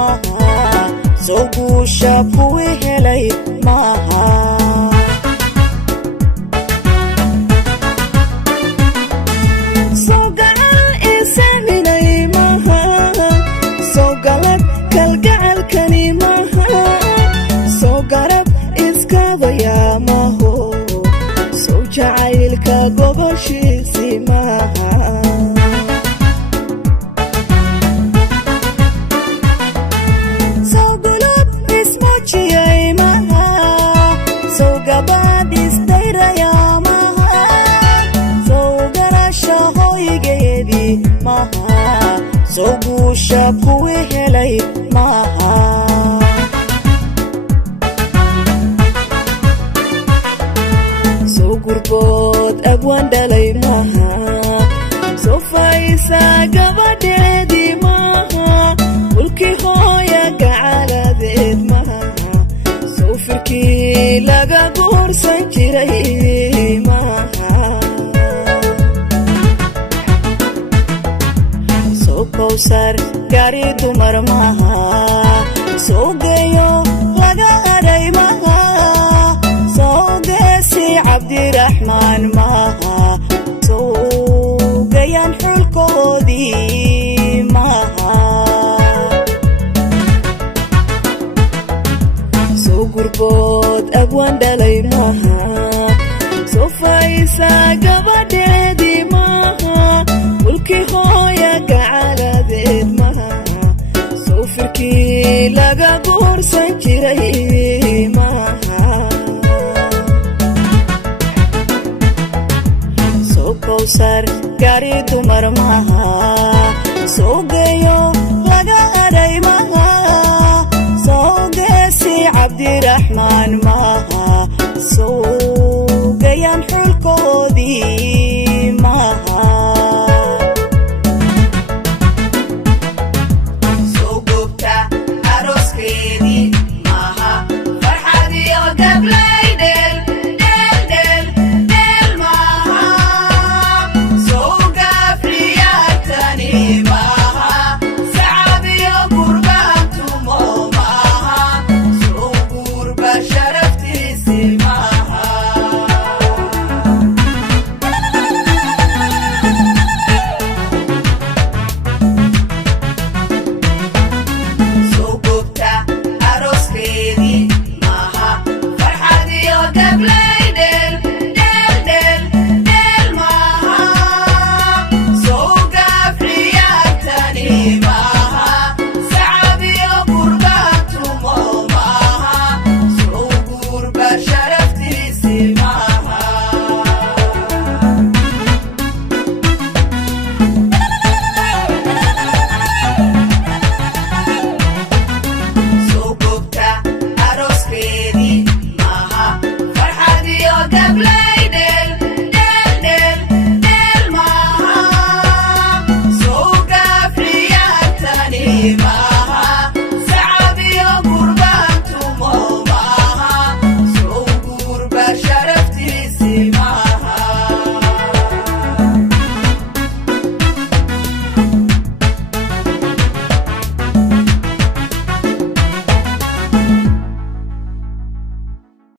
maaha soo guusha kuwii helay maaha jacaylka gogoshiisi maaha soo gulub ismuujiyay maaha soo gabadh isdayraya maaha soo garasha hoygeedii maaha soo guusha kuwii helay maaha gurbood abwaan dhalay maaha soo faysa gabadheedii maaha mulkii hooya gacaladeed maaha soo firkii laga guursan jiray maaha soo kowsar gaari dumar maaha soo geeyo laga hadhay maaha cabdiraxmaan maaha soo gayaan xulkoodii maaha soo gurbood abwaan dhalay maaha soo faysa gabadheedii maaha mulkii hooya gacaladeed maaha soo firkii laga guursan jiray maaha kowsar gaari dumar maaha soo geeyo laga hadhay maaha soo geesi cabdiraxmaan maaha soo gayaan xulkoodii